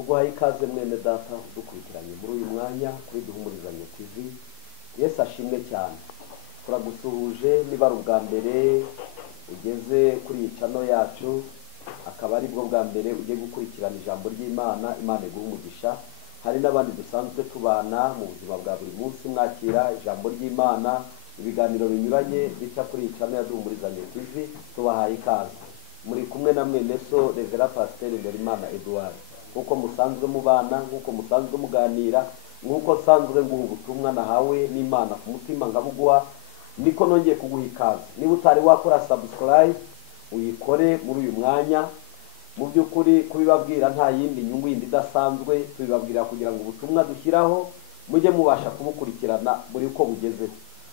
tuguhaye ikaze mwene data dukurikiranye muri uyu mwanya kuri Duhumurizanye TV. Yesu ashimwe cyane. Turagusuhuje niba ari ubwa mbere ugeze kuri iyi channel yacu, akaba ari bwo bwa mbere ugiye gukurikirana ijambo ry'Imana. Imana iguhe umugisha. Hari n'abandi dusanzwe tubana mu buzima bwa buri munsi mwakira ijambo ry'Imana, ibiganiro binyuranye bica kuri iyi channel ya Duhumurizanye TV. Tubahaye ikaze. Muri kumwe na mwene so Reverend Pastor Ndorimana Edouard. Nkuko musanzwe mubana, nkuko musanzwe muganira, nkuko sanzwe nguha ubutumwa nahawe n'Imana ku mutima ngabuguha, niko nongeye kuguha ikaze. Niba utari wakora subscribe uyikore muri uyu mwanya. Mu by'ukuri kubibabwira nta yindi nyungu yindi idasanzwe, tubibabwira kugira ngo ubutumwa dushyiraho mujye mubasha kubukurikirana buri uko bugeze,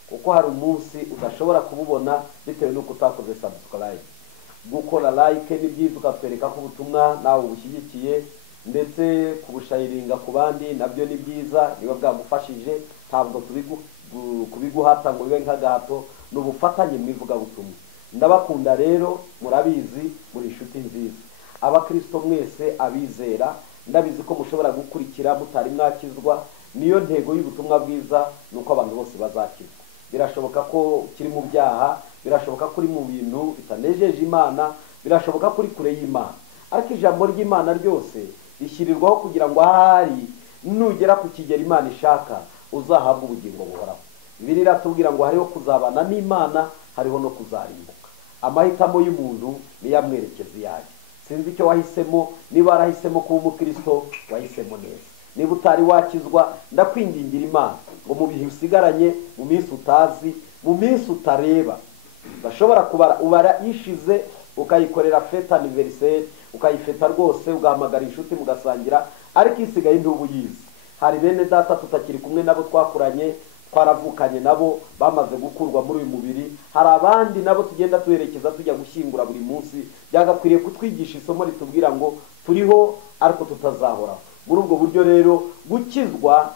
kuko hari umunsi udashobora kububona bitewe n'uko utakoze subscribe. Gukora like ni byiza, ukatwereka ko ubutumwa nawe ubushyigikiye, ndetse kubushayiringa ku bandi nabyo ni byiza, niba bwamufashije. Ntabwo kubiguhata ngo bibe nk'agahato, n'ubufatanye mwivuga butumwa. Ndabakunda rero, murabizi muri inshuti nziza. Abakristo mwese abizera, ndabizi ko mushobora gukurikira mutari mwakizwa. Niyo ntego y'ubutumwa bwiza, nuko abantu bose bazakizwa. Birashoboka ko kiri mu byaha, birashoboka ko uri mu bintu bitanejeje Imana, birashoboka ko uri kure y'Imana, ariko ijambo ry'Imana ryose rishyirirwaho kugira ngo ahari nugera ku kigero Imana ishaka uzahabwe ubugingo buhoraho. Bibiliya iratubwira ngo hariho kuzabana n'Imana, hariho no kuzarimbuka. Amahitamo y'umuntu niyo amwerekeza yaje. Sinzi icyo wahisemo, niba warahisemo kuba umukristo wahisemo neza. Niba utari wakizwa, ndakwingingira Imana ngo mu bihe usigaranye, mu minsi utazi, mu minsi utareba, bashobora kubara ubara ishize ukayikorera fete anniversaire, ukayifeta rwose, ugahamagara inshuti mugasangira, ariko isigaye ntubuyizi. Hari bene data tutakiri kumwe nabo twakuranye, twaravukanye nabo bamaze gukurwa muri uyu mubiri. Hari abandi nabo tugenda tuherekeza tujya gushyingura buri munsi. Byagakwiriye kutwigisha isomo ritubwira ngo turiho ariko tutazahoraho. Muri ubwo buryo rero gukizwa,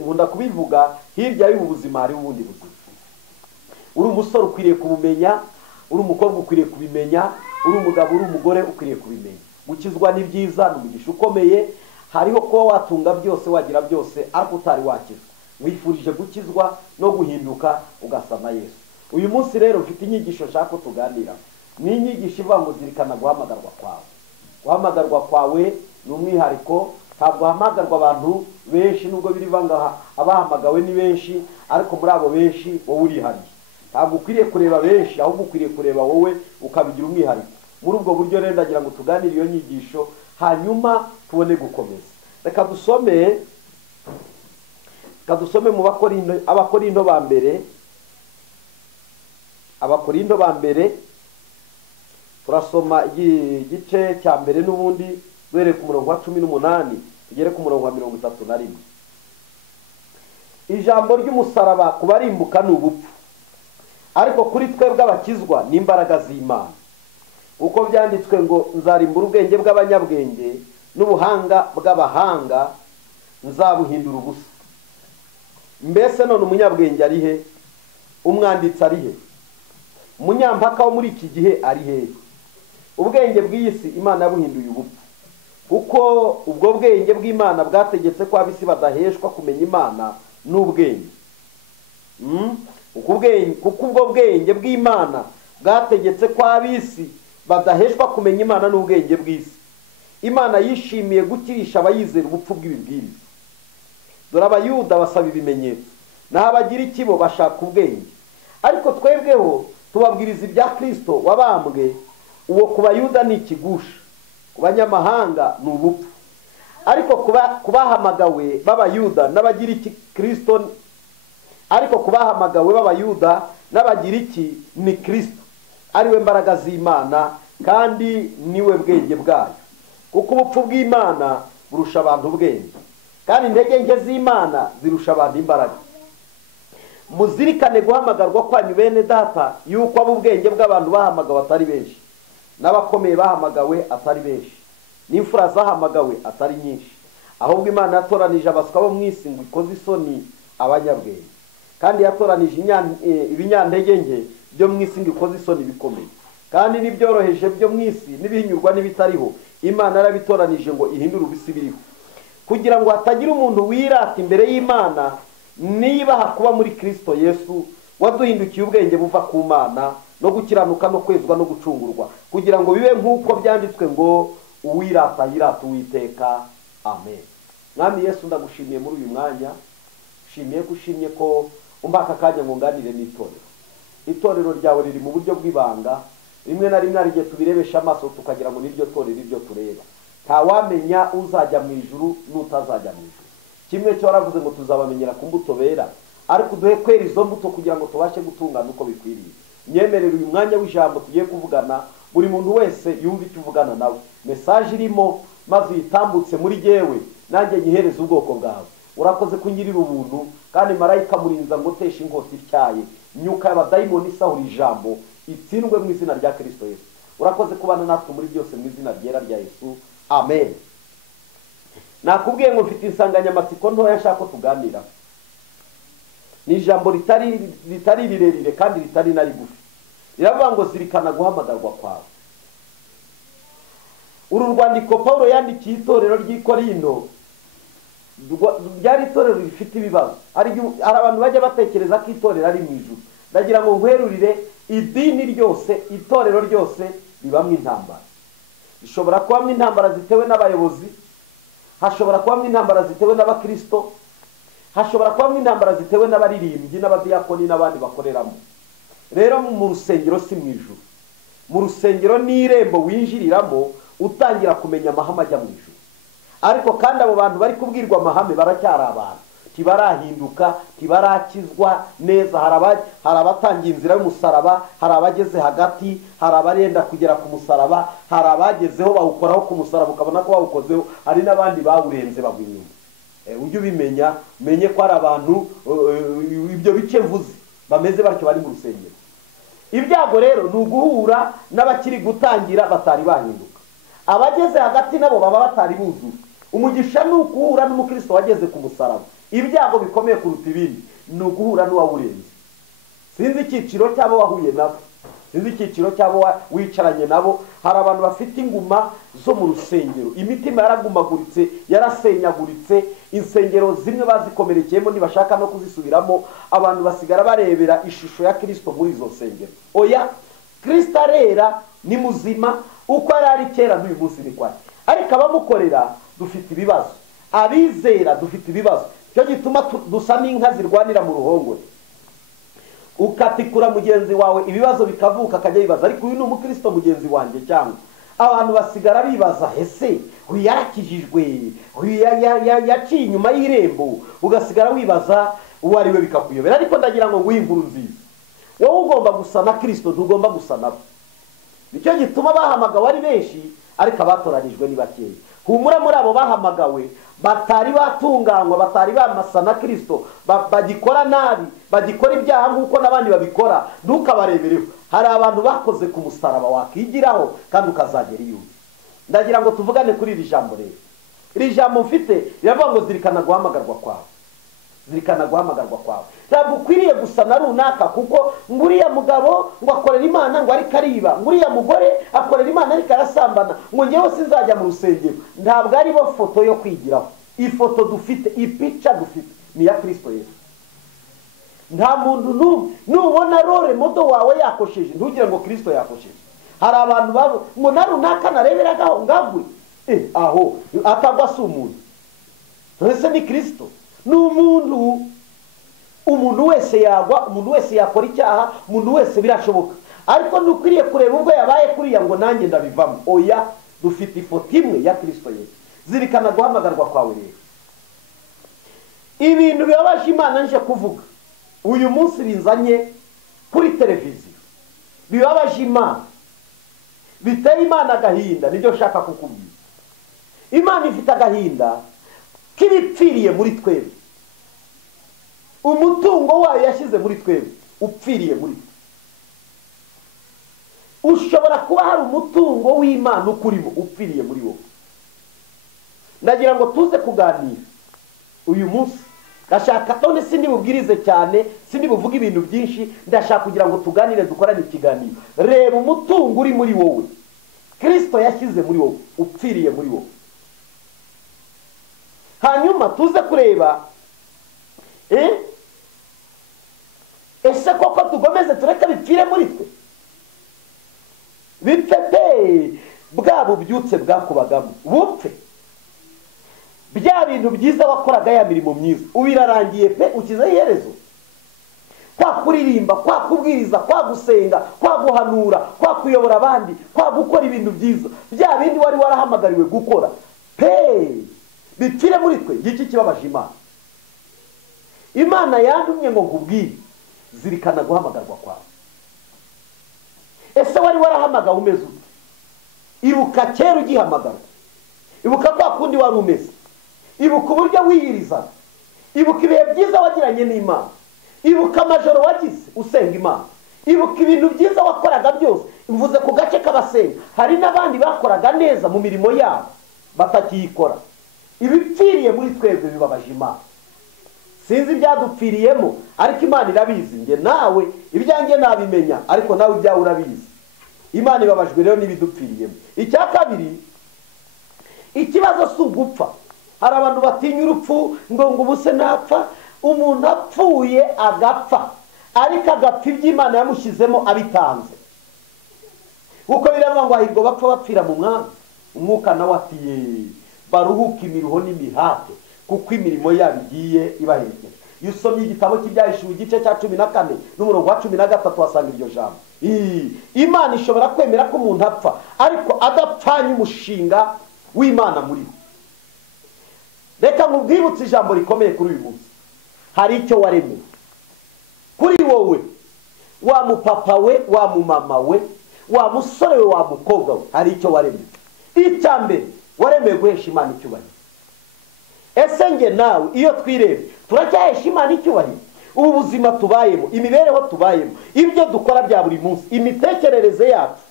nkunda kubivuga, hirya y'ubu buzima hari ubundi buzima. Uri umusore ukwiriye kubumenya, uri umukobwa ukwiriye kubimenya, uri umugabo uri umugore ukwiriye kubimenya. Gukizwa ni byiza, ni umugisha ukomeye. Hariho kuba watunga byose, wagira byose, ariko utari wakizwa. Wifurije gukizwa no guhinduka ugasa na Yesu. Uyu munsi rero mfite inyigisho nshaka ko tuganira. Ni inyigisho ivuga ngo zirikana guhamagarwa kwawe. Guhamagarwa kwawe ni umwihariko. Ntabwo hamagarwa abantu benshi, nubwo biri vanga abahamagawe ni benshi, ariko muri abo benshi wowe urihariye. Ntabwo ukwiriye kureba benshi, ahubwo ukwiriye kureba wowe ukabigira umwihariko. Muri ubwo buryo rero ndagira ngo tuganire iyo nyigisho, hanyuma tubone gukomeza. Reka dusome mu Abakorindo ba mbere. Abakorindo ba mbere turasoma igice cya mbere n'ubundi duhere ku murongo wa 18 tugere ku murongo wa 31. Ijambo ry'umusaraba kubarimbuka ni ubupfu, ariko kuri twebwe abakizwa ni imbaraga z'Imana. Uko byanditswe ngo nzarimbura ubwenge bw'abanyabwenge n'ubuhanga bw'abahanga nzabuhindura ubusa. Mbese none umunyabwenge ari he? Umwanditsi ari he? Umunyampaka wo muri iki gihe ari he? Ubwenge bw'isi Imana yabuhinduye ubupfu, kuko ubwo bwenge bw'Imana bwategetse ko abisi badaheshwa kumenya Imana n'ubwenge. Kuko ubwo bwenge bw'Imana bwategetse ko abisi badaheshwa kumenya Imana n'ubwenge bw'isi. Imana yishimiye gukirisha abayizera ubupfu bw'ibibwiriza. Dore Abayuda basaba ibimenyetso, naho abagira ikibo bashaka ubwenge. Ariko twebweho tubabwiriza ibya Kristo wabambwe. Uwo ku Bayuda ni ikigusha, ku banyamahanga ni ubupfu, ariko kubahamagawe b'Abayuda n'abagira iki Kristo, ariko kubahamagawe b'Abayuda n'abagira iki ni Kristo, ariwe mbaraga z'Imana kandi niwe bwenge bwayo. Kuko ubupfu bw'Imana burusha abantu ubwenge, kandi intege nke z'Imana zirusha abantu imbaraga. Muzirikane guhamagarwa kwanyu bene data, yuko ubwenge bw'abantu bahamagawe atari benshi, n'abakomeye bahamagawe atari benshi, n'imfura zahamagawe atari nyinshi. Ahubwo Imana yatoranije abaswa bo mu isi ngo ikoze isoni abanyabwenge, kandi yatoranije ibinyantege nke byo mu isi ngo ikoze isoni bikomeye. Kandi n'ibyoroheje byo mu isi n'ibihinyurwa n'ibitariho imana yarabitoranije ngo ihindure ubisi biriho, kugira ngo hatagira umuntu wirata imbere y'Imana, niba hakuba muri Kristo Yesu waduhindukiye ubwenge buva ku Mana no gukiranuka no kwezwa no gucungurwa, kugira ngo bibe nk'uko byanditswe ngo uwirata yirata Uwiteka. Amen. Mwami Yesu, ndagushimiye muri uyu mwanya, shimiye ko ushimye ko umbaka akanya ngo nganire n'itorero. Itorero ryawe riri mu buryo bw'ibanga, rimwe na rimwe igihe tubirebesha amaso tukagira ngo niryo torero iryo tureba. Ntawamenya uzajya mu ijuru n'utazajya mu ijuru. Kimwe cyo waravuze ngo tuzabamenyera ku mbuto bera, ariko uduhe kwera izo mbuto kugira ngo tubashe gutungana uko bikwiriye. Nyemerera uyu mwanya w'ijambo tugiye kuvugana, buri muntu wese yumva icyo uvugana nawe, message irimo maze uyitambutse muri jewe, nanjye nyihereza ubwoko bwawe. Urakoze kunyirira ubuntu, kandi marayika murinza ngo tesha inkota ityaye, imyuka y'abadayimoni isahura ijambo itsindwe mu izina rya Kristo Yesu. Urakoze kubana natwe muri byose mu izina ryera rya Yesu. Amen. Nakubwiye ngo mfite insanganyamatsiko ntoya nshaka ko tuganira. Ni ijambo ritari rirerire kandi ritari na rigufi. Riravuga ngo zirikana guhamagarwa kwawe. Uru rwandiko Paulo yandikiye itorero ry'i Korinto, ryari itorero rifite ibibazo. Hari abantu bajya batekereza ko itorero ari mu ijuru. Ndagira ngo nkwerurire, idini ryose, itorero ryose ribamwe intambara. Ishobora kubamwe intambara zitewe n'abayobozi, hashobora kubamwe intambara zitewe n'abakristo, hashobora kubamwe intambara zitewe n'abaririmbyi n'abadiyakoni n'abandi bakoreramo. Rero mu rusengero si mu ijuru. Mu rusengero ni irembo winjiriramo utangira kumenya amahame ajya mu ijuru. Ariko kandi abo bantu bari kubwirwa amahame baracyari abantu, tibarahinduka, tibarakizwa neza. Hari abatangiye inzira y'umusaraba, hari abageze hagati, hari abarenda kugera ku musaraba, hari abagezeho bawukoraho ku musaraba ukabona ko bawukozeho, hari n'abandi bawurenze bagwa inyuma. Ujye ubimenya, menye ko ari abantu ibyo bice mvuze bameze batyo bari mu rusengero. Ibyago rero ni uguhura n'abakiri gutangira batari bahinduka, abageze hagati nabo baba batari buzuye. Umugisha ni ukuhura n'umukristo wageze ku musaraba. Ibyago bikomeye kuruta ibindi ni uguhura n'uwawurenze. Sinzi icyiciro cyabo wahuye nabo, sinzi icyiciro cyabo wicaranye nabo. Hari abantu bafite inguma zo mu rusengero, imitima yaragumaguritse, yarasenyaguritse, insengero zimwe bazikomerekeyemo ntibashaka no kuzisubiramo. Abantu basigara barebera ishusho ya Kristo muri izo nsengero. Oya, Kristo arera, ni muzima, uko ari kera n'uyu munsi ni kwari. Ariko abamukorera dufite ibibazo, abizera dufite ibibazo. Cyo gituma dusa n'inka zirwanira mu ruhongore. Ukatikura mugenzi wawe, ibibazo bikavuka, akajya bibaza, ariko uyu ni umukristo mugenzi wanjye cyangwa? Abantu basigara bibaza, ese uyu yarakijijwe, uyu yaciye inyuma y'irembo, ugasigara wibaza uwo ari we bikakuyobera. Ariko ndagira ngo nguhe inkuru nziza. Wowe ugomba gusa na Kristo, ntugomba gusa nabo. Nicyo gituma bahamagawe ari benshi, ariko abatoranijwe ni bakeya. Humura muri abo bahamagawe batari batunganywa, batari bamasa na Kristo, bagikora nabi, bagikora ibyaha nk'uko n'abandi babikora, ntukabarebereho. Hari abantu bakoze ku musaraba wakigiraho kandi ukazagera iyo. Ndagira ngo tuvugane kuri iri jambo rero. Iri jambo mfite riravuga ngo zirikana guhamagarwa kwawe. Zirikana guhamagarwa kwawe. Ntabwo ukwiriye gusa na runaka, kuko nguriya mugabo ngo akorera Imana ngo ari kariba, nguriya mugore akorera Imana ariko arasambana, ngo ngewe sinzajya mu rusengero. Ntabwo ari bo foto yo kwigiraho. Ifoto dufite, ipica dufite ni ya Kristo Yesu. Nta muntu nubona role modo wawe yakosheje ntugire ngo Kristo yakosheje. Hari abantu babo ngo na runaka nareberagaho ngagwe, aho atagwa si umuntu. Ese ni Kristo. Ni umuntu. Umuntu wese yagwa, umuntu wese yakora icyaha, umuntu wese birashoboka. Ariko ntukwiriye kureba ubwo yabaye kuriya ngo nanjye ndabivamo. Oya, dufite ifoto imwe ya Kristo Yesu. Zirikana guhamagarwa kwawe rero. Ibintu bibabaje Imana nje kuvuga uyu munsi binzanye kuri televiziyo, bibabaje Imana, biteye Imana agahinda, nibyo nshaka kukubwira. Imana ifite agahinda k'ibipfiriye muri twebwe. Umutungo wayo yashyize muri twebwe upfiriye muri twe. Ushobora kuba hari umutungo w'Imana ukurimo upfiriye muri wowe. Ndagira ngo tuze kuganira uyu munsi. Ndashaka none sindi bubwirize cyane, sindi buvuga ibintu byinshi, ndashaka kugira ngo tuganire, dukorane ikiganiro. Reba umutungo uri muri wowe. Kristo yashyize muri wowe, upfiriye muri wowe. Hanyuma tuze kureba ese koko tugomeze tureka bipfire muri twe, bipfe pe, bwa bubyutse bwakubagamo bupfe, bya bintu byiza wakoraga, ya mirimo myiza ubirarangiye pe, ukize iherezo. Kwa kuririmba, kwa kubwiriza, kwa gusenga, kwa guhanura, kwa kuyobora abandi, kwa gukora ibintu byiza, bya bindi wari warahamagariwe gukora pe, bipfire muri twe. Iki kibabaje Imana. Imana yandumye ngo nkubwire, zirikana guhamagarwa kwawe. Ese wari warahamagawe umeze ute? Ibuka kera ugihamagarwa, ibuka kwa kundi wari umeze, ibuka uburyo wiyirizaga, ibuka ibihe byiza wagiranye n'Imana, ibuka amajoro wagize usenga Imana, ibuka ibintu byiza wakoraga byose. Mvuze ku gace k'abasenga, hari n'abandi bakoraga neza mu mirimo yabo batakiyikora. Ibipfiriye muri twebwe bibabaje Imana. Sinzi ibyadupfiriyemo, ariko Imana irabizi. Nge nawe ibyanjye nabimenya, ariko nawe ibyawe urabizi. Imana ibabajwe rero n'ibidupfiriyemo. Icya kabiri, ikibazo si ugupfa. Hari abantu batinya urupfu, ngo ubuse napfa. Umuntu apfuye agapfa, ariko agapfa iby'Imana yamushyizemo abitanze. Kuko biravuga ngo ahirwa bapfa bapfira mu mwami. Umwuka nawe ati baruhuka imiruho n'imihate, kuko imirimo yabo igiye ibaherekeje. Iyo usomye igitabo cy'Ibyahishuwe igice cya 14 n'umurongo wa 13 wasanga iryo jambo. Imana ishobora kwemera ko umuntu apfa, ariko adapfanye umushinga w'Imana muri we. Reka nkubwibutse ijambo rikomeye kuri uyu munsi. Hari icyo waremeye kuri wowe, wa mupapa we, wa mumama we, wa musore we, wa mukobwa we. Hari icyo waremeye. Icya mbere, waremeye guhesha Imana icyubahiro. Ese nge nawe iyo twirebe turacyahesha Imana icyubahiro? Ubu buzima tubayemo, imibereho tubayemo, ibyo dukora bya buri munsi, imitekerereze yacu,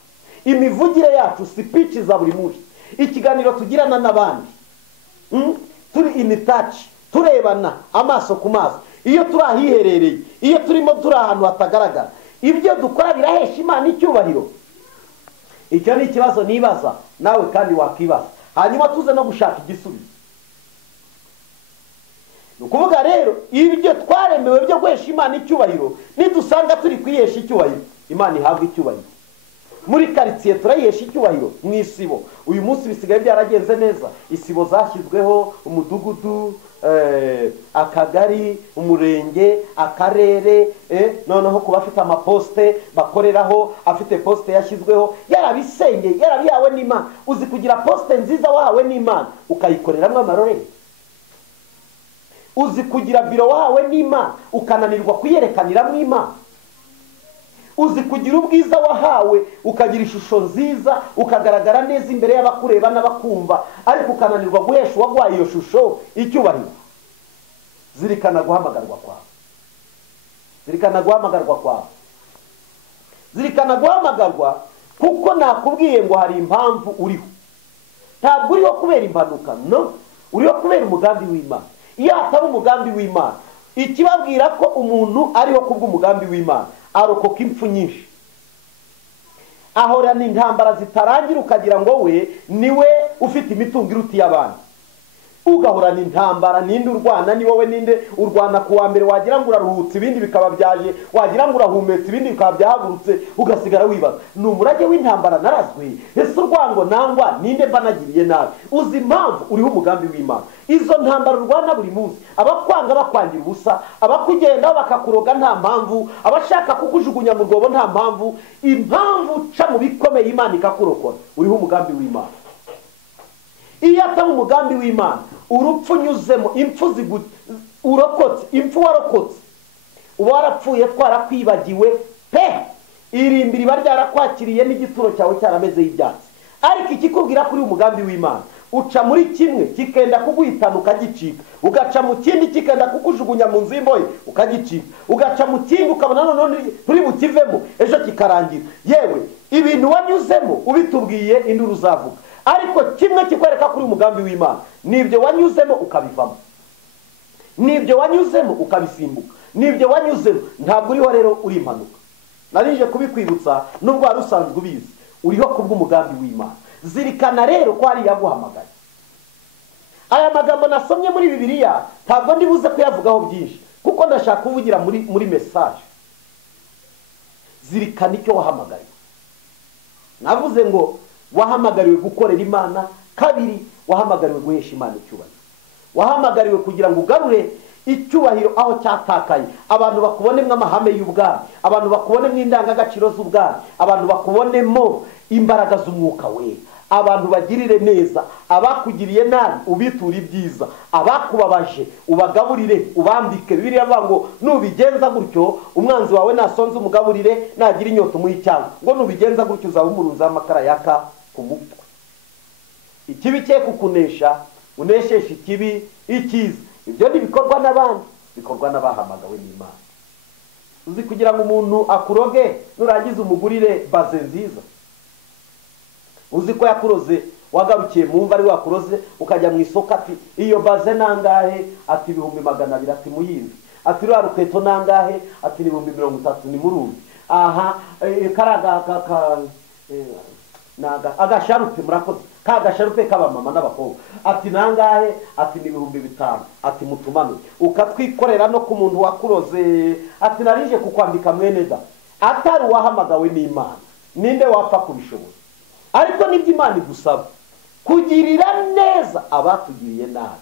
imivugire yacu, speech za buri munsi, ikiganiro tugirana n'abandi, turi in touch, turebana amaso ku maso, iyo turahiherereye, iyo turimo turi ahantu hatagaragara, ibyo dukora birahesha Imana icyubahiro? Icyo ni ikibazo nibaza nawe kandi wakibaza. Hanyuma tuze no gushaka igisubizo. Nukuvuga rero, ibyo twaremewe byo guhesha Imana icyubahiro, nidusanga turi kwihesha icyubahiro, Imana ihabwa icyubahiro. Muri quartier turayihesha icyubahiro, mu isibo. Uyu munsi bisigaye byaragenze neza. Isibo zashyizweho, umudugudu, akagari, umurenge, akarere, noneho kuba afite amaposte bakoreraho, afite poste yashyizweho, yarabisengeye, yarabihawe n'Imana. Uzi kugira poste nziza wahawe n'Imana, ukayikoreramwe amarore. Uzi kugira biro wahawe n'Imana, ukananirwa kuyerekaniramo Imana. Uzi kugira ubwiza wahawe, ukagira ishusho nziza, ukagaragara neza imbere y'abakureba n'abakumva, ariko ukananirwa guhesha uwagwaye iyo shusho icyubahiro. Zirikana guhamagarwa kwawe. Zirikana guhamagarwa kwawe. Zirikana guhamagarwa, kuko nakubwiye ngo hari impamvu uriho. Ntabwo uriho kubera impanuka, no, uriho kubera umugambi w'Imana. Iyo hatari umugambi w'Imana, ikibabwira ko umuntu ariho kubw'umugambi w'Imana, arokoka impfu nyinshi, ahorana intambara zitarangira, ukagira ngo we niwe ufite imitungo iruta y'abandi. Ugahorana intambara, ninde urwana? Ni wowe. Ninde urwana? Kuwa mbere wagira ngo uraruhutse, ibindi bikaba byaje, wagira ngo urahumetse, ibindi bikaba byahagurutse, ugasigara wibaza, ni umurage w'intambara narazwe? Ese urwango nangwa ninde mbanagiriye nabi? Uzi impamvu uriho umugambi w'Imana. Izo ntambara urwana buri munsi, abakwanga bakwangira ubusa, abakugendaho bakakuroga nta mpamvu, abashaka kukujugunya mu rwobo nta mpamvu, impamvu uca mu bikomeye Imana ikakurokora, uriho umugambi w'Imana. Iyo atari umugambi w'Imana, urupfu unyuzemo, impfu urokotse, impfu warokotse, uba warapfuye twarakwibagiwe pe, irimbi riba ryarakwakiriye n'igituro cyawe cyaramezeho ibyatsi. Ariko ikikubwira kuri umugambi w'Imana, uca muri kimwe kikenda kuguhitana ukagicika, ugaca mu kindi kikenda kukujugunya mu nzimbo ye ukagicika, ugaca mu kindi ukabona none turi bukivemo ejo kikarangira. Yewe ibintu wanyuzemo ubitubwiye induru uzavuga, ariko kimwe kikwereka kuri umugambi w'Imana, nibyo wanyuzemo ukabivamo, nibyo wanyuzemo ukabisimbuka, nibyo wanyuzemo. Ntabwo uriho rero uri impanuka. Narije kubikwibutsa nubwo wari usanzwe ubizi. uriho kubw'umugambi w'Imana. Zirikana rero ko hari yaguhamagaye. Aya magambo nasomye muri Bibiliya ntabwo ndibuze kuyavugaho byinshi kuko ndashaka kuvugira muri message. Zirikana icyo wahamagaye. Navuze ngo wahamagariwe gukorera Imana, kabiri wahamagariwe guhesha Imana icyubahiro. Wahamagariwe kugira ngo ugarure icyubahiro aho cyatakaye, abantu bakubonemo amahame y'ubwami, abantu bakubonemo indangagaciro z'ubwami, abantu bakubonemo imbaraga z'umwuka we, abantu bagirire neza, abakugiriye nabi ubitura ibyiza, abakubabaje ubagaburire ubambike. Bibiliya avuga ngo nubigenza gutyo umwanzi wawe nasonze umugaburire, nagira inyota umuhe icyago, ngo nubigenza gutyo uzaba umurunzi w'amakara yaka ku mutwe. Ikibi cye kukunesha uneshesha ikibi icyiza. Ibyo ntibikorwa n'abandi, bikorwa n'abahamagawe n'Imana. Uzi kugira ngo umuntu akuroge nurangiza umugurire baze nziza. Uzi ko yakuroze wagarukiye mu mva ari wakuroze ukajya mu isoko ati iyo baze nangahe, ati 200, ati muyindi, ati rwa rukweto nangahe, ati 30 ni murumbi. Aha karaga agasharupe murakoze, kagasharupe k'abamama n'abakobwa, ati nangahe, ati 5,000, ati mutumane. Ukatwikorera no ku muntu wakuroze ati narije kukwambika mwene da, atari wahamagawe n'Imana. Ninde wapfa kubishobora? Ariko nibyo Imana igusaba, kugirira neza abatugiriye nabi,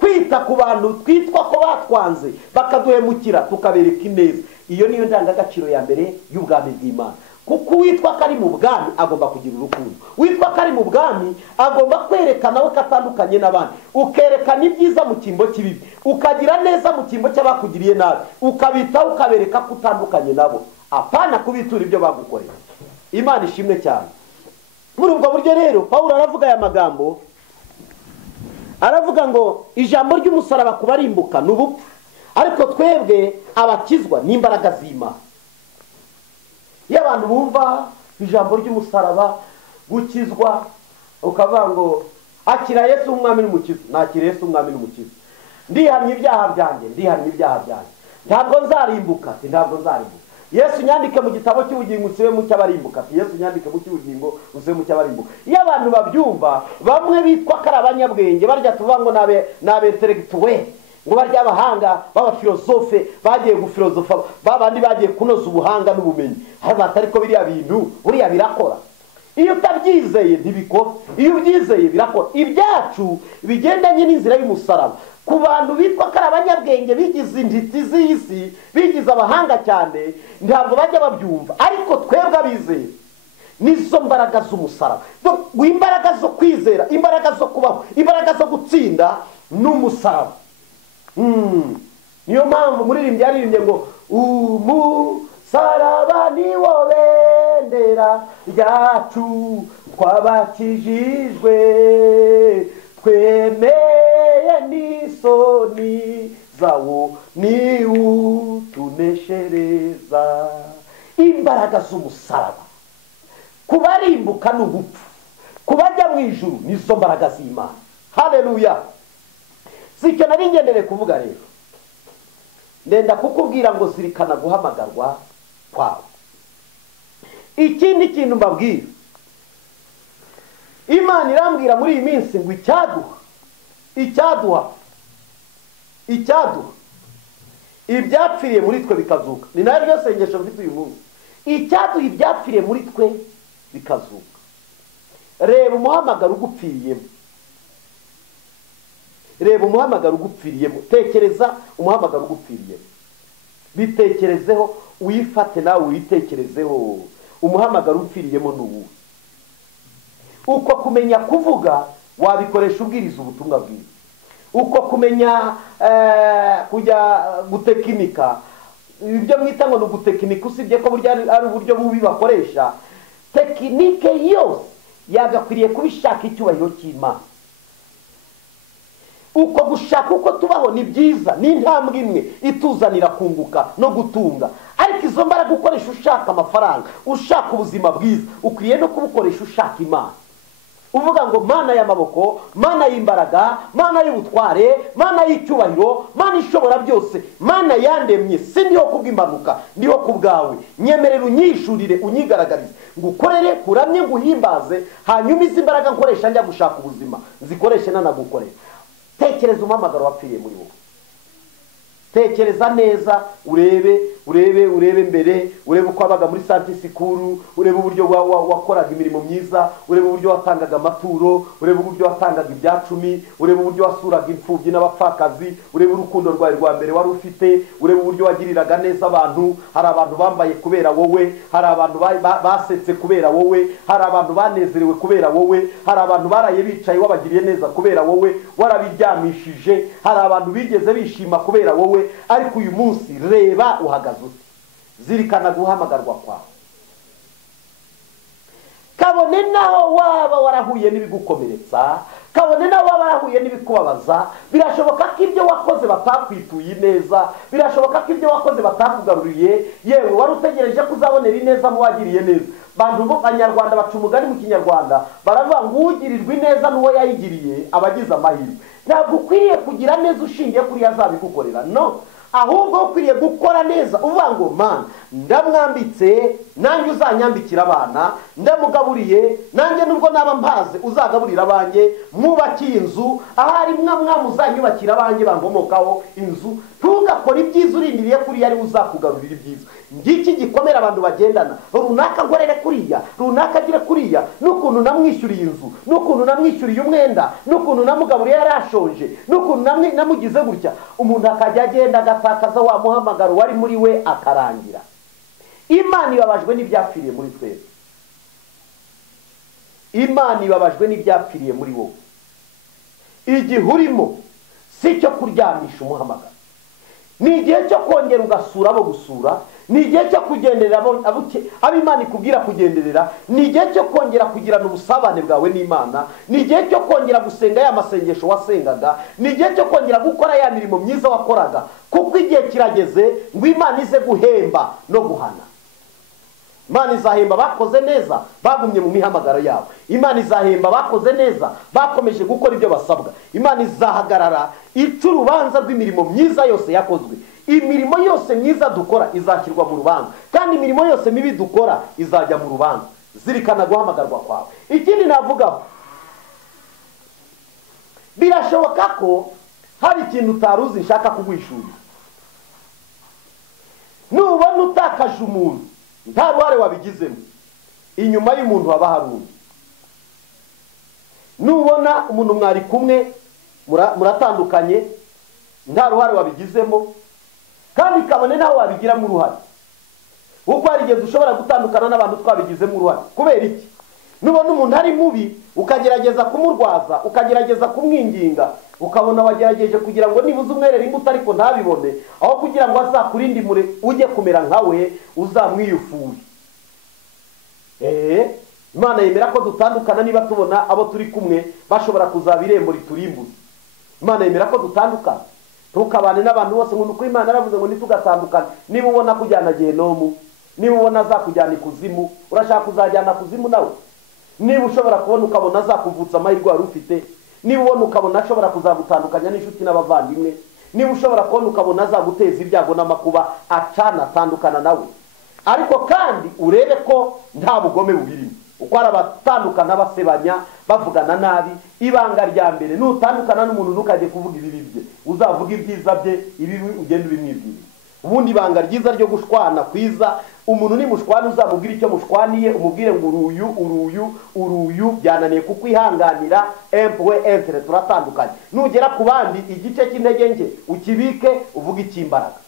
kwita ku bantu twitwa ko batwanze bakaduhemukira tukabereka ineza. Iyo niyo ndangagaciro ya mbere y'ubwami bw'Imana. Kuko witwa kari mu bwami agomba kugira urukundo, witwa kari mu bwami agomba kwerekana we katandukanye n'abandi, ukerekana ibyiza mu kimbo kibibi, ukagira neza mu kimbo cy'abakugiriye nabi, ukabitaho ukabereka ko utandukanye nabo, apana kubitura ibyo bagukoreye. Imana ishimwe cyane. Muri ubwo buryo rero Pawulo aravuga aya magambo, aravuga ngo ijambo ry'umusaraba kubarimbuka n'ubupfu, ariko twebwe abakizwa n'imbaraga z'Imana. Iyo abantu bumva ijambo ry'umusaraba gukizwa, ukavuga ngo akira Yesu umwami n'umukiza, nakira Yesu umwami n'umukiza, ndihamye ibyaha byanjye, ndihamye ibyaha byanjye, ntabwo nzarimbuka, ntabwo nzarimbuka. Yesu nyandike mu gitabo cy'ubugingo usibe mu cy'abarimbuka, Yesu nyandike mu cy'ubugingo usibe mu cy'abarimbuka. Iyo abantu babyumva, bamwe bitwa ko ari abanyabwenge, barya tuvuga ngo nabe intellectuel, ngo barya abahanga b'abafilosofe bagiye gufilosofa, babandi bagiye kunoza ubuhanga n'ubumenyi. Ariko biriya bintu buriya birakora. Iyo utabyizeye ntibikora, iyo ubyizeye birakora. Ibyacu bigendanye n'inzira y'umusaraba, ku bantu bitwa ko ari abanyabwenge, bigize intiti z'isi, bigize abahanga cyane, ntabwo bajya babyumva. Ariko twebwe abizeye nizo mbaraga z'umusaraba, imbaraga zo kwizera, imbaraga zo kubaho, imbaraga zo gutsinda n'umusaraba. Niyo mpamvu muririmbyi yaririmbye ngo umusaraba niwo bendera ryacu, twabakijijwe twemeye n'isoni zawo niwutuneshereza. Imbaraga z'umusaraba kubarimbuka n'ubupfu, kubajya mu ijuru, nizo mbaraga z'Imana. Haleluya. Sicyo nari ngendere kuvuga rero, ndenda kukubwira ngo zirikana guhamagarwa kwawe. Ikindi kintu mbabwira, Imana irambwira muri iyi minsi ngo icyaduha ibyapfiriye muri twe bikazuka. Ni nayo ryo sengesho mfite uyu munsi, icyaduha ibyapfiriye muri twe bikazuka. Reba umuhamagaro ugupfiriyemo, reba umuhamagaro ugupfiriyemo, tekereza umuhamagaro ugupfiriyemo, bitekerezeho, uyifate nawe uyitekerezeho. Umuhamagaro upfiriyemo n'ubu. Uko kumenya kuvuga wabikoresha ubwiriza ubutumwa bwiza, uko kumenya kujya gutekinika, ibyo mwita ngo n'ugutekinika, usibye ko burya ari uburyo bubi bakoresha. Tekinike yose yagakwiriye kubishaka icyubahiro cy'Imana. Uko gushaka uko tubaho ni byiza, ni intambwe imwe ituzanira kunguka no gutunga. Ariko izo mbaraga ukoresha ushaka amafaranga, ushaka ubuzima bwiza, ukwiye no kubukoresha ushaka Imana. uvuga ngo mana y'amaboko, mana y'imbaraga, mana y'ubutware, mana y'icyubahiro, mana ishobora byose, mana yandemye, si ndiho kubw'impanuka, ndiho kubwawe, nyemerera unyishurire, unyigaragarize, ngukorere, kuramye, nguhimbaze, hanyuma izi imbaraga nkoresha njya gushaka ubuzima nzikoreshe nanagukorera. Tekereza umuhamagaro wapfiriye muri wowe. Tekereza neza, urebe mbere, urebe uko wabaga muri santi sikuru, urebe uburyo wakoraga imirimo myiza, urebe uburyo watangaga amaturo, urebe uburyo watangaga ibyacumi, urebe uburyo wasuraga imfubyi n'abapfakazi, urebe urukundo rwawe rwa mbere wari ufite, urebe uburyo wagiriraga neza abantu. Hari abantu bambaye kubera wowe, hari abantu basetse kubera wowe, hari abantu banezerewe kubera wowe, hari abantu baraye bicaye wabagiriye neza kubera wowe, warabiryamishije, hari abantu bigeze bishima kubera wowe. Ariko uyu munsi reba uhagaze uti, zirikana guhamagarwa kwawe. Kabone naho waba warahuye n'ibigukomeretsa, kabone naho waba warahuye n'ibikubabaza, birashoboka ko ibyo wakoze batakwituye neza, birashoboka ko ibyo wakoze batakugaruriye, yewe wari utegereje ko uzabonera ineza mu wagiriye neza. Bantu b'Abanyarwanda baca umugani mu Kinyarwanda, baravuga ngo ugirirwa ineza n'uwo yayigiriye abagize amahirwe. Ntabwo ukwiriye kugira neza ushingiye kuri yazabigukorera, no, ahubwo ukwiriye gukora neza uvuga ngo mana ndamwambitse, nanjye uzanyambikira abana, ndamugaburiye, nanjye nubwo naba mpaze uzagaburira abanjye, mwubakiye inzu, ahari mwamwe uzanyubakira abanjye bangomokaho inzu. Ntugakora ibyiza urindiriye kuri yari uzakugarurira ibyiza. Ngiki gikomera abantu bagendana, runaka nkorere kuriya, runaka agire kuriya, n'ukuntu namwishyuriye inzu, n'ukuntu namwishyuriye umwenda, n'ukuntu namugaburiye yarashonje, n'ukuntu namugize gutya. Umuntu akajya agenda agatakaza wa muhamagaro wari muri we akarangira. Imana ibabajwe n'ibyapfiriye muri twese. Imana ibabajwe n'ibyapfiriye muri wowe. Igihe urimo si cyo kuryamisha umuhamagaro, ni igihe cyo kongera ugasura abo gusura, ni igihe cyo kugenderera abo Imana ikubwira kugenderera, ni igihe cyo kongera kugirana ubusabane bwawe n'Imana, ni igihe cyo kongera gusenga ya masengesho wasengaga, ni igihe cyo kongera gukora ya mirimo myiza wakoraga, kuko igihe kirageze ngo Imana ize guhemba no guhana. Imana izahemba bakoze neza bagumye mu mihamagaro yabo. Imana izahemba bakoze neza bakomeje gukora ibyo basabwa. Imana izahagarara ica urubanza rw'imirimo myiza yose yakozwe. Imirimo yose myiza dukora izashyirwa mu rubanza, kandi imirimo yose mibi dukora izajya mu rubanza. Zirikana guhamagarwa kwawe. Ikindi navugaho, birashoboka ko hari ikintu utaruzi nshaka kugwishurira. Nubona utakaje umuntu nta ruhare wabigizemo, inyuma y'umuntu haba hari undi. Nubona umuntu mwari kumwe muratandukanye nta ruhare wabigizemo, kandi kabone naho wabigiramo uruhare, kuko hari igihe dushobora gutandukana n'abantu twabigizemo uruhare. Kubera iki? Nubona umuntu ari mubi ukagerageza kumurwaza, ukagerageza kumwinginga, ukabona wagerageje kugira ngo nibuze umwerere imbuto ariko ntabibone, aho kugira ngo azakurindimure ujye kumera nkawe uzamwiyufure. Imana yemera ko dutandukana niba tubona abo turi kumwe bashobora kuzaba irembo riturimbuza. Imana yemera ko dutandukana. Ntukabane n'abantu bose ngo nuko Imana yaravuze ngo nitugatandukana. Niba ubona kujyana Gehinomu, niba ubona azakujyana ikuzimu, urashaka kuzajyana kuzimu nawe? Niba ushobora kubona ukabona azakuvutsa amahirwe wari ufite, niba ubona ukabona ashobora kuzagutandukanya n'inshuti n'abavandimwe, niba ushobora kubona ukabona azaguteza ibyago n'amakuba, acana atandukana nawe. Ariko kandi urebe ko nta bugome bubirimo. Uko ari abatandukana basebanya bavugana nabi, ibanga rya mbere nutandukana n'umuntu ntukajye kuvuga ibibi bye, uzavuga ibyiza bye, ibibi ugenda ubimwibwira. Ubundi ibanga ryiza ryo gushwana kwiza, umuntu ni mushwana uzamubwira icyo mushwaniye, umubwire ngo uruyu byananiye kuko ihanganira empwe entre turatandukanye. Nugera ku bandi igice cy'intege nke ukibike uvuga icy'imbaraga.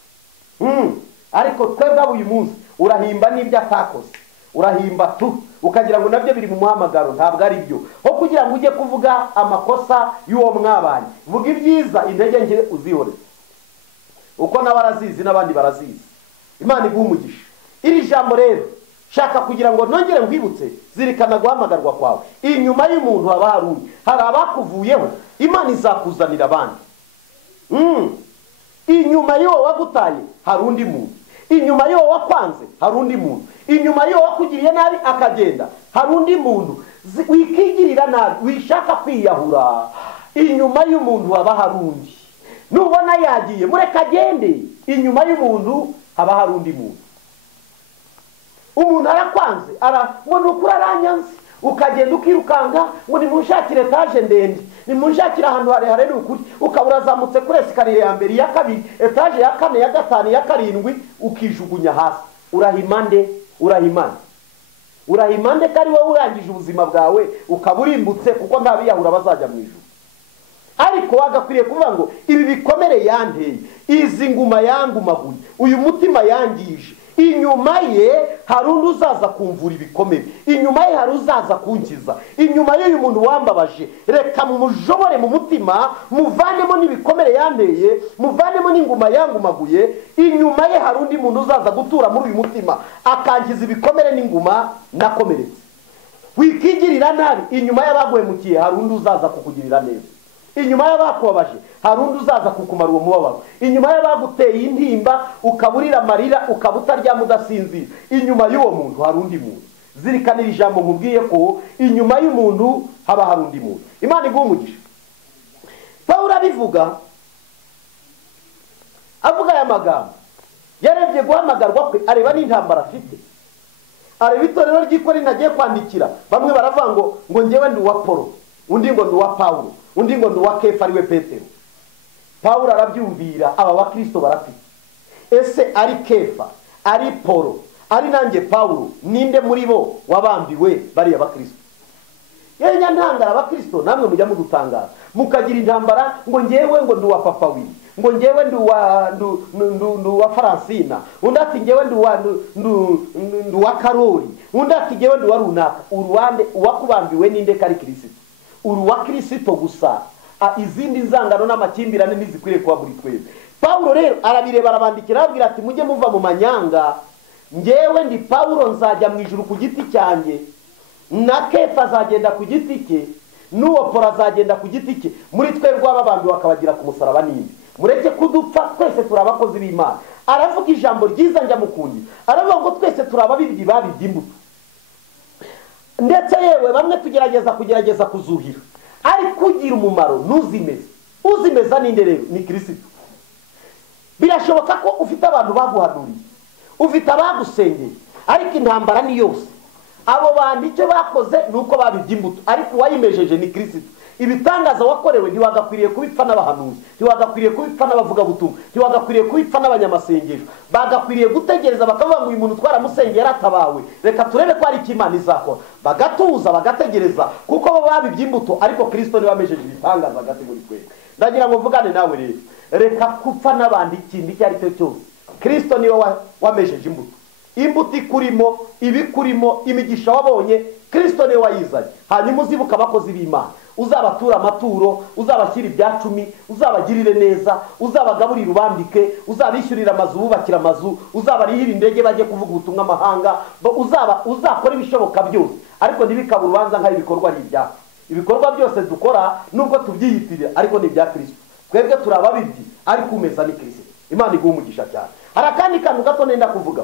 Ariko twebwe uyu munsi urahimba n'ibyo atakoze, urahimba tu ukagira ngo nabyo biri mu muhamagaro. Ntabwo ari byo. Ho kugira ngo ujye kuvuga amakosa y'uwo mwabanye, vuga ibyiza, intege nke uzihoreze, uko nawe arazizi n'abandi barazizi. Imana iguha umugisha. Iri jambo rero shaka kugira ngo nongere nkwibutse, zirikana guhamagarwa kwawe. Inyuma y'umuntu haba hari undi. Hari abakuvuyeho, Imana izakuzanira abandi. Inyuma y'uwo wagutaye hari undi muntu. Inyuma y'uwo wakwanze hari undi muntu. Inyuma y'uwo wakugiriye nabi akagenda hari undi muntu. wikigirira nabi, wishaka kwiyahura, inyuma y'umuntu haba hari undi. Nubona yagiye mureka agende, inyuma y'umuntu haba hari undi muntu. Umuntu arakwanze ngo nukuri aranyanze, ukagenda ukirukanga ngo nimunshakire etaje ndende, nimunshakire ahantu harehare n'ukuri, ukaba urazamutse kuri esikariye ya mbere, iya kabiri, etaje ya kane, ya gatanu, ya karindwi, ukijugunya hasi. Urahimande, urahimande kari wowe urangije ubuzima bwawe, ukaba urimbutse, kuko nta biyahura bazajya mu ijuru. Ariko wagakwiriye kuvuga ngo ibi bikomere yanteye, izi nguma yangumaguye, uyu mutima yangije, inyuma ye hari undi uzaza kumvura ibikomere, inyuma ye hari uzaza kunkiza, inyuma y'uyu muntu wambabaje, reka mumujobore mu mutima, muvanemo n'ibikomere yanteye, muvanemo n'inguma yangumaguye, inyuma ye hari undi muntu uzaza gutura muri uyu mutima akankiza ibikomere n'inguma nakomeretse. Wikigirira nabi, inyuma y'abaguhemukiye hari undi uzaza kukugirira neza, inyuma y'abakubabaje hari undi uzaza kukumara uwo mubabaro, inyuma y'abaguteye intimba ukaburira amarira, ukaba utaryama udasinzira, inyuma y'uwo muntu hari undi muntu. Zirikanira ijambo nkubwiye ko inyuma y'umuntu haba hari undi muntu. Imana iguhe umugisha. Pawulo abivuga, avuga aya magambo, yarebye guhamagarwa kwe, areba n'intambara afite, areba itorero ry'Ikorinto agiye kwandikira. Bamwe baravuga ngo njyewe ndi uwa Polo, undi ngo ndi uwa Pawulo, undi ngo ndi uwa Kefa ariwe Petero. Pawulo arabyumvira, aba bakristo barafite. Ese ari Kefa, ari Polo, ari nanjye Pawulo, ninde muri bo wabambiwe bariya bakristo? Yewe nyantangara abakristo namwe mujya mudutangara, mukagira intambara ngo njyewe ngo ndi uwa Papa Wili, ngo njyewe ndi uwa Francina, undi ati njyewe ndi uwa Karoli, undi ati njyewe ndi uwa runaka. Uruwande uwakubambiwe ninde kari Kristo? Uruwa Kristo gusa. Izindi nzangano n'amakimbirane nizikwiriye kuba muri twebwe. Pawulo rero arabireba, arabandikira ababwira ati mujye muva mu manyanga, njyewe ndi Pawulo nzajya mu ijuru ku giti cyanjye, na Kefa azagenda ku giti cye, n'uwo Polo azagenda ku giti cye, muri twebwe ababambiwe bakabagira ku musaraba n'indi. Mureke kudupfa, twese turi abakozi b'Imana. Aravuga ijambo ryiza njya mukundi, aravuga ngo twese turi ababibyi babibye imbuto, ndetse yewe bamwe kugerageza kuzuhira, ariko ugira umumaro ntuzimeze. Uzimeza ninde rero? Ni Kristo. Birashoboka ko ufite abantu baguhanuriye, ufite abagusengeye, ariko intambara ni yose. Abo bantu icyo bakoze nuko babibye imbuto, ariko uwayimejeje ni Kristo. Ibitangaza wakorewe ntiwagakwiriye kubipfa n'abahanuzi, ntiwagakwiriye kubipfa n'abavugabutumwa, ntiwagakwiriye kubipfa n'abanyamasengesho. Bagakwiriye gutegereza bakavuga ngo uyu muntu twaramusengeye yaratabawe, reka turebe ko ari icyo Imana izakora. Bagatuza bagategereza, kuko bo babibye imbuto, ariko Kristo niwe wamejeje ibitangaza hagati muri twebwe. Ndagira ngo mvugane nawe rero, reka kupfa n'abandi ikindi icyo ari cyo cyose. Kristo niwe wamejeje imbuto. Imbuto ikurimo, ibikurimo, imigisha wabonye, Kristo niwe wayizanye. Hanyuma uzibuka abakozi b'Imana, uzabatura amaturo, uzabashyira ibyacumi, uzabagirire neza, uzabagaburira ubambike, uzabishyurira amazu, bubakira amazu, uzabarihira indege bajye kuvuga ubutumwa amahanga, uzakora ibishoboka byose, ariko ntibikabe urubanza nk'aho ibikorwa ari ibyacu. Ibikorwa byose dukora nubwo tubyiyitirira, ariko ni ibya Kristo. Twebwe turi ababibyi, ariko umeza ni Kristo. Imana iguhe umugisha cyane. Hari akandi kantu gato nenda kuvuga.